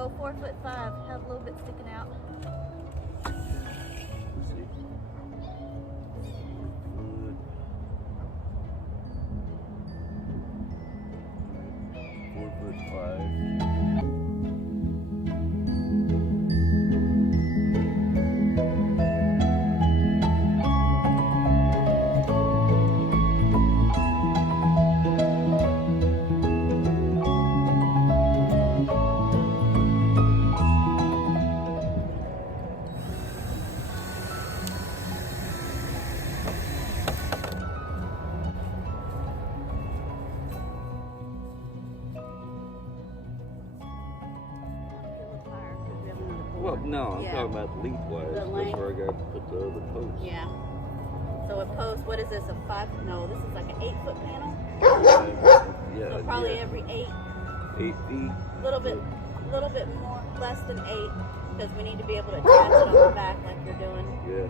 go 4'5", have a little bit sticking out. Well, no, I'm talking about lengthwise. That's where I got to put the other post. Yeah. So a post, what is this, a 5? No, this is like an 8-foot panel. Yeah. So probably every 8 feet. A little bit more, less than 8, because we need to be able to attach it on the back like you're doing. Yeah.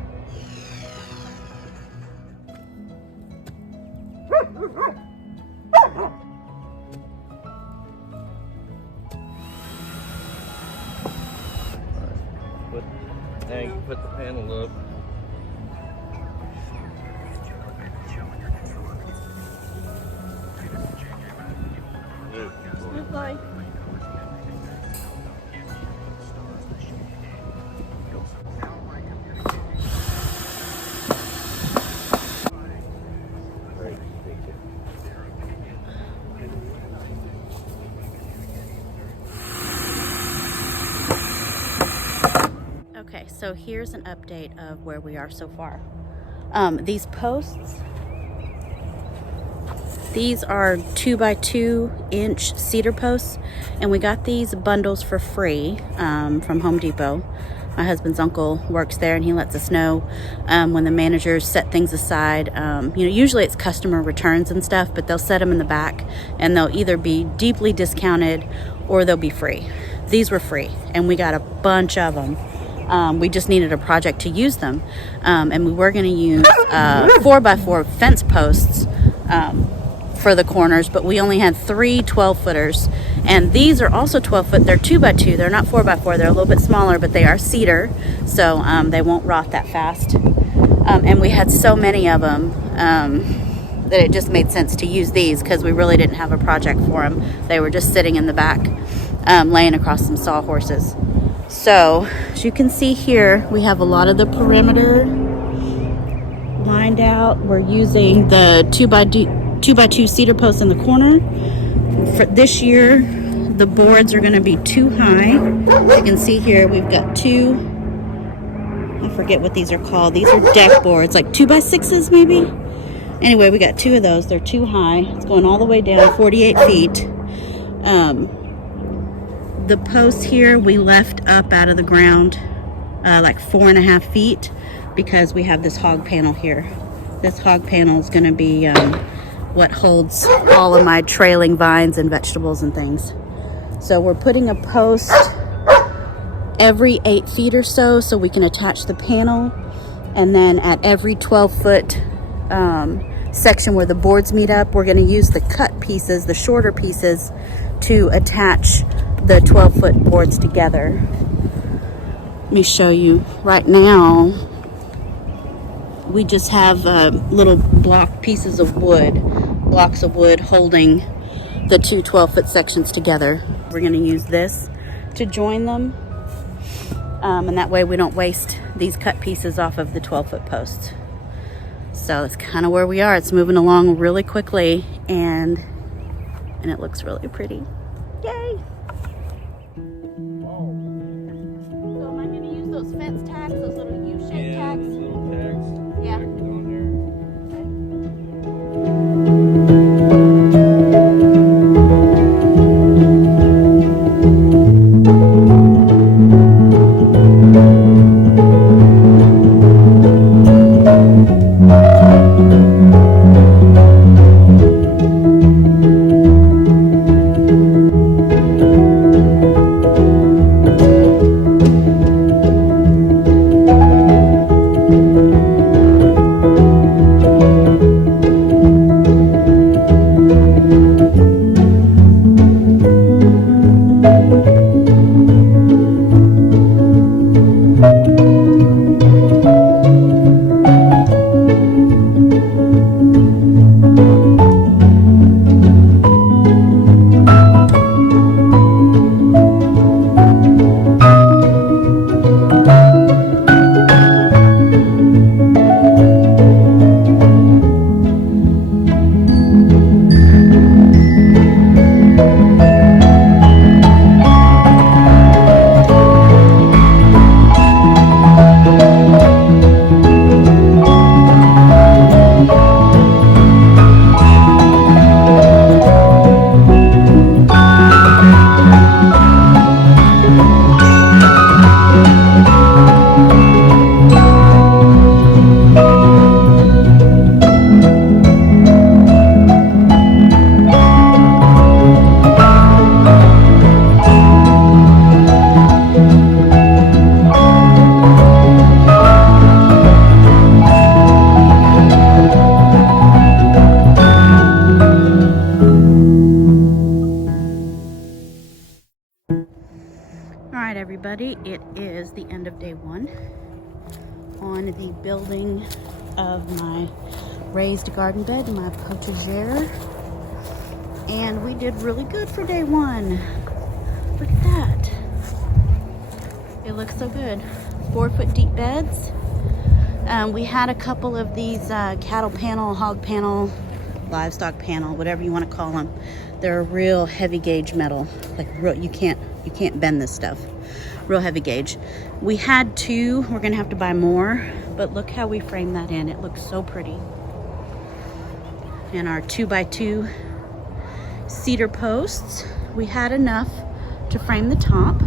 Now you can put the panel up. Smooth fly. Okay, so here's an update of where we are so far. These posts, these are 2x2-inch cedar posts, and we got these bundles for free from Home Depot. My husband's uncle works there, and he lets us know when the managers set things aside. You know, usually it's customer returns and stuff, but they'll set them in the back, and they'll either be deeply discounted or they'll be free. These were free, and we got a bunch of them. We just needed a project to use them, and we were going to use 4x4 fence posts for the corners, but we only had 3 12-footers, and these are also 12-foot. They're 2x2. They're not 4x4. They're a little bit smaller, but they are cedar, so they won't rot that fast. And we had so many of them that it just made sense to use these because we really didn't have a project for them. They were just sitting in the back, laying across some sawhorses. So, as you can see here, we have a lot of the perimeter lined out. We're using the 2x2 cedar posts in the corner. For this year, the boards are going to be too high. As you can see here, we've got 2, I forget what these are called. These are deck boards, like 2x6s maybe? Anyway, we got 2 of those. They're too high. It's going all the way down, 48 feet. The posts here we left up out of the ground like 4.5 feet because we have this hog panel here. This hog panel is going to be what holds all of my trailing vines and vegetables and things. So we're putting a post every 8 feet or so we can attach the panel, and then at every 12-foot section where the boards meet up, we're going to use the cut pieces, the shorter pieces, to attach the 12-foot boards together. Let me show you. Right now, we just have little blocks of wood holding the 2 12-foot sections together. We're going to use this to join them, and that way we don't waste these cut pieces off of the 12-foot posts. So that's kind of where we are. It's moving along really quickly, and it looks really pretty. Yay! So am I going to use those fence tags, those little U-shaped tags? Those little tags. Yeah. On there. everybody. It is the end of day 1 on the building of my raised garden bed, my potager. And we did really good for day 1. Look at that. It looks so good. 4-foot deep beds. We had a couple of these cattle panel, hog panel, livestock panel, whatever you want to call them. They're real heavy gauge metal. Like real, you can't bend this stuff. Real heavy gauge. We had 2. We're gonna have to buy more, but look how we framed that in. It looks so pretty. And our 2x2 cedar posts. We had enough to frame the top.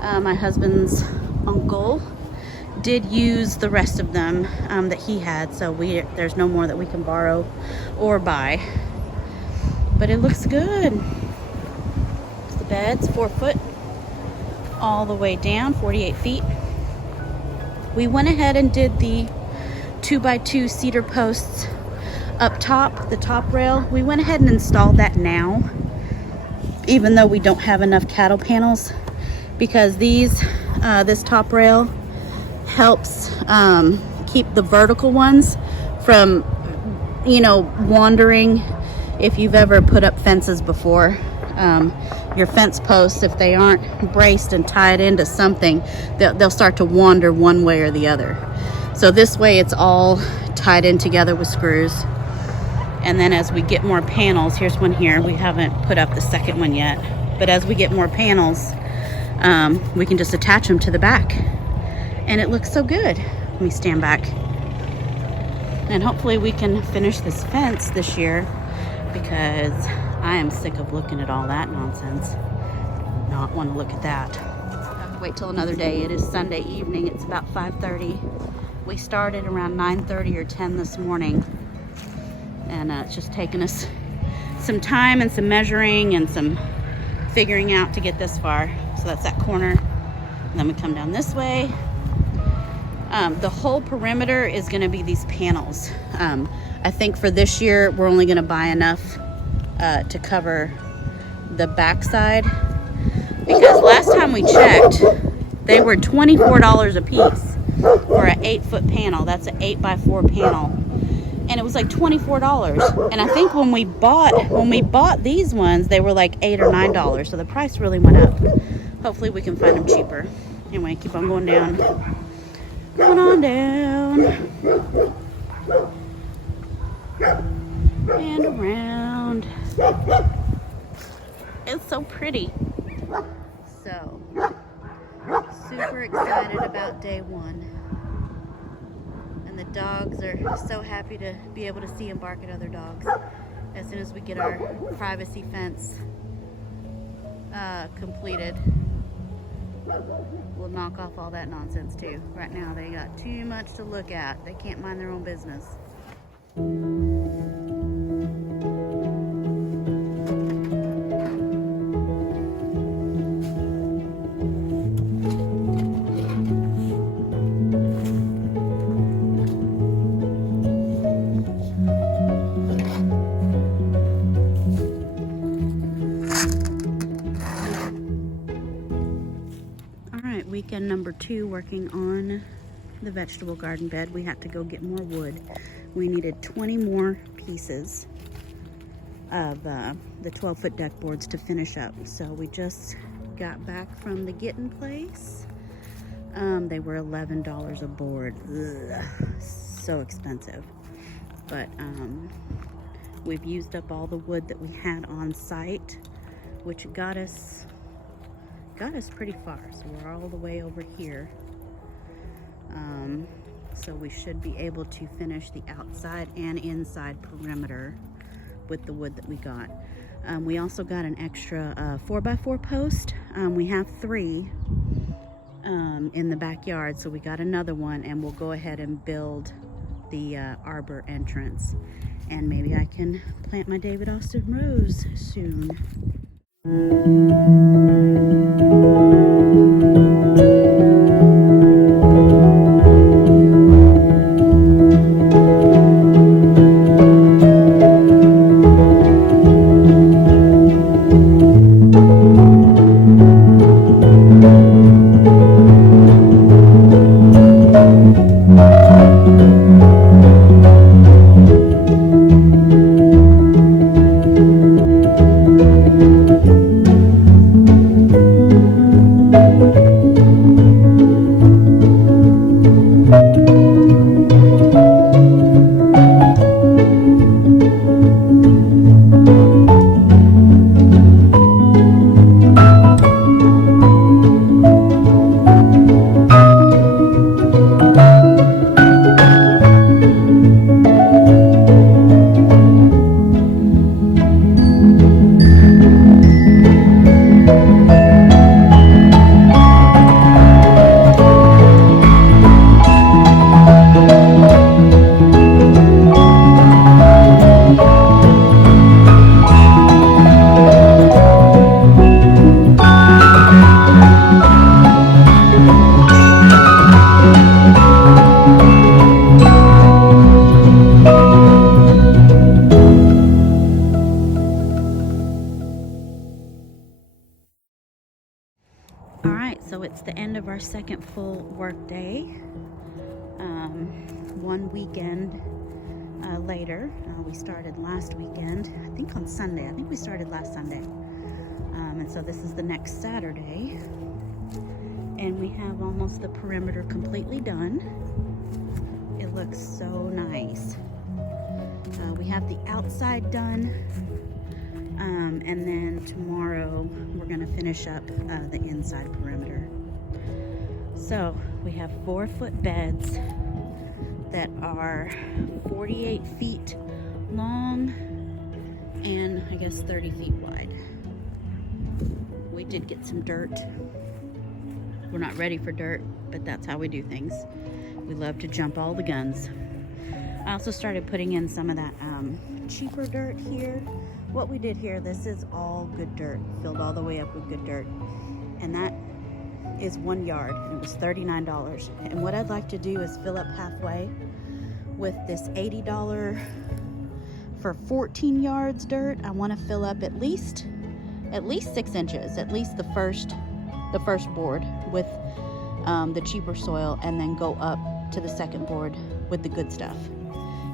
My husband's uncle did use the rest of them that he had, so there's no more that we can borrow or buy. But it looks good. The bed's 4 foot all the way down, 48 feet. We went ahead and did the 2x2 cedar posts up top, the top rail. We went ahead and installed that now, even though we don't have enough cattle panels, because this top rail helps keep the vertical ones from, wandering. If you've ever put up fences before, your fence posts, if they aren't braced and tied into something, they'll start to wander one way or the other. So this way it's all tied in together with screws. And then as we get more panels, here's one here. We haven't put up the second one yet, but as we get more panels, we can just attach them to the back. And it looks so good. Let me stand back. And hopefully we can finish this fence this year, because I am sick of looking at all that nonsense. Not want to look at that. I have to wait till another day. It is Sunday evening. It's about 5:30. We started around 9:30 or 10 this morning. And it's just taken us some time and some measuring and some figuring out to get this far. So that's that corner. And then we come down this way. The whole perimeter is going to be these panels. I think for this year, we're only going to buy enough to cover the backside, because last time we checked, they were $24 a piece for an 8-foot panel. That's an 8x4 panel, and it was like $24. And I think when we bought these ones, they were like $8 or $9. So the price really went up. Hopefully we can find them cheaper. Anyway, keep on going down. Going on down. And around. It's so pretty. So, super excited about day 1. And the dogs are so happy to be able to see and bark at other dogs. As soon as we get our privacy fence completed, we'll knock off all that nonsense too. Right now they got too much to look at. They can't mind their own business. Weekend number 2 working on the vegetable garden bed. We had to go get more wood. We needed 20 more pieces of the 12-foot deck boards to finish up. So we just got back from the Getting place. They were $11 a board. Ugh, so expensive. But we've used up all the wood that we had on site, which got us pretty far. So we're all the way over here. So we should be able to finish the outside and inside perimeter with the wood that we got. We also got an extra 4x4 post. We have 3 in the backyard, so we got another one, and we'll go ahead and build the arbor entrance. And maybe I can plant my David Austin rose soon. So it's the end of our second full work day. One weekend later. We started last weekend, I think on Sunday. I think we started last Sunday. And so this is the next Saturday. And we have almost the perimeter completely done. It looks so nice. We have the outside done. And then tomorrow we're gonna finish up the inside perimeter. So we have 4-foot beds that are 48 feet long and I guess 30 feet wide. We did get some dirt. We're not ready for dirt, but that's how we do things. We love to jump all the guns. I also started putting in some of that cheaper dirt here. What we did here, this is all good dirt, filled all the way up with good dirt. And that is 1 yard, and it was $39. And what I'd like to do is fill up halfway with this $80 for 14 yards dirt. I want to fill up at least 6 inches, at least the first board with the cheaper soil, and then go up to the second board with the good stuff.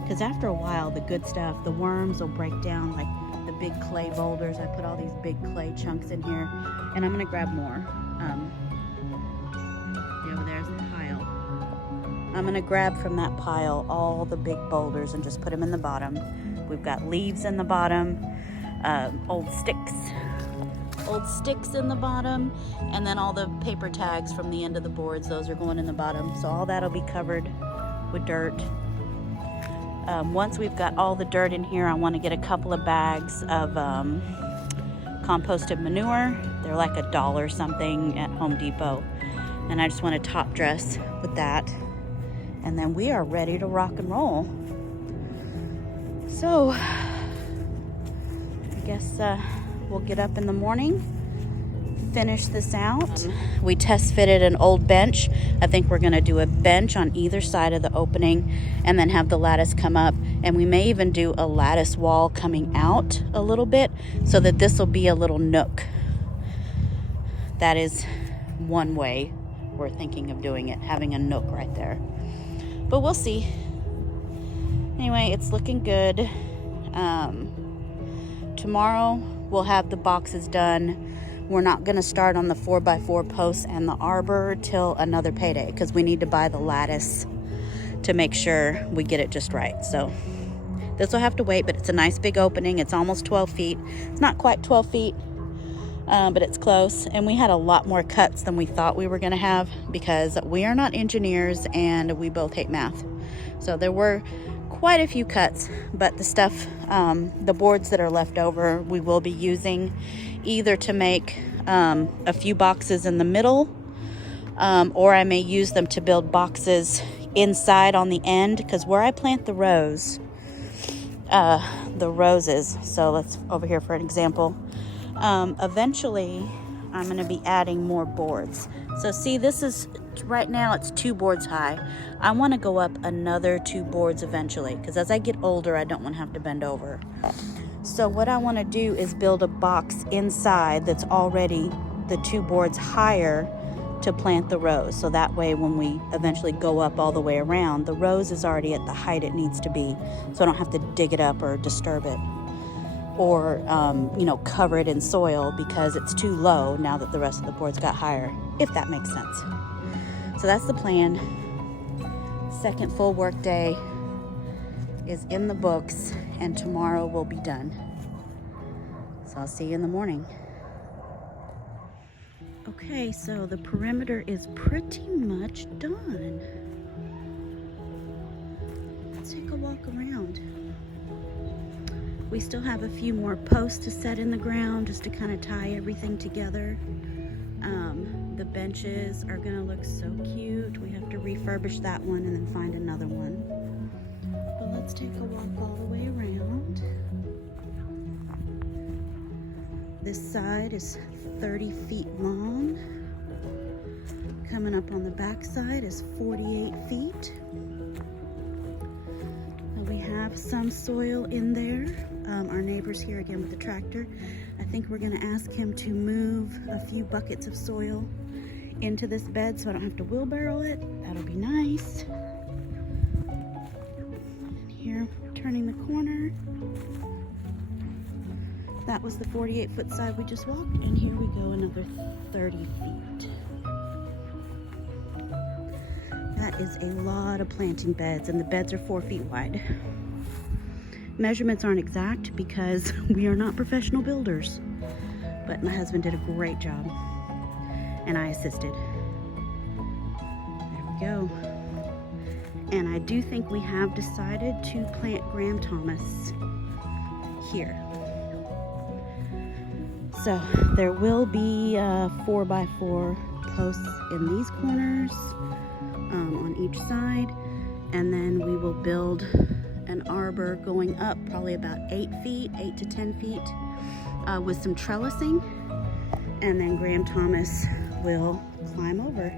Because after a while, the good stuff, the worms will break down, like the big clay boulders. I put all these big clay chunks in here, and I'm gonna grab more. Over there's the pile. I'm gonna grab from that pile all the big boulders and just put them in the bottom. We've got leaves in the bottom, old sticks in the bottom, and then all the paper tags from the end of the boards, those are going in the bottom. So all that'll be covered with dirt. Once we've got all the dirt in here, I want to get a couple of bags of composted manure. They're like $1 something at Home Depot. And I just want to top dress with that. And then we are ready to rock and roll. So, I guess we'll get up in the morning, finish this out. We test fitted an old bench. I think we're gonna do a bench on either side of the opening and then have the lattice come up. And we may even do a lattice wall coming out a little bit so that this will be a little nook. That is one way we're thinking of doing it, having a nook right there. But we'll see. Anyway, it's looking good. Tomorrow we'll have the boxes done. We're not going to start on the 4x4 posts and the arbor till another payday because we need to buy the lattice to make sure we get it just right. So this will have to wait, but it's a nice big opening. It's almost 12 feet. It's not quite 12 feet, but it's close. And we had a lot more cuts than we thought we were going to have because we are not engineers and we both hate math. So there were quite a few cuts, but the stuff, the boards that are left over, we will be using either to make a few boxes in the middle, or I may use them to build boxes inside on the end, because where I plant the roses, so let's over here for an example, eventually I'm going to be adding more boards. So see, this is right now it's 2 boards high. I want to go up another 2 boards eventually, because as I get older I don't want to have to bend over. So what I want to do is build a box inside that's already the 2 boards higher to plant the rose. So that way when we eventually go up all the way around, the rose is already at the height it needs to be. So I don't have to dig it up or disturb it or, cover it in soil because it's too low now that the rest of the boards got higher, if that makes sense. So that's the plan. Second full work day is in the books, and tomorrow we'll be done. So I'll see you in the morning. Okay, so the perimeter is pretty much done. Let's take a walk around. We still have a few more posts to set in the ground just to kind of tie everything together. The benches are gonna look so cute. We have to refurbish that one and then find another one. But let's take a walk all the way around. This side is 30 feet long. Coming up on the back side is 48 feet. Now we have some soil in there. Our neighbor's here again with the tractor. I think we're gonna ask him to move a few buckets of soil into this bed so I don't have to wheelbarrow it. That'll be nice. Here, turning the corner. That was the 48-foot side we just walked, and here we go another 30 feet. That is a lot of planting beds, and the beds are 4 feet wide. Measurements aren't exact because we are not professional builders, but my husband did a great job, and I assisted. There we go. And I do think we have decided to plant Graham Thomas here. So there will be 4x4 posts in these corners on each side, and then we will build an arbor going up probably about 8 to 10 feet with some trellising, and then Graham Thomas will climb over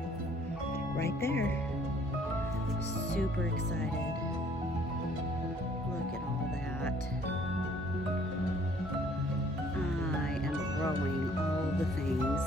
right there. Super excited. Look at all that. I am growing all the things.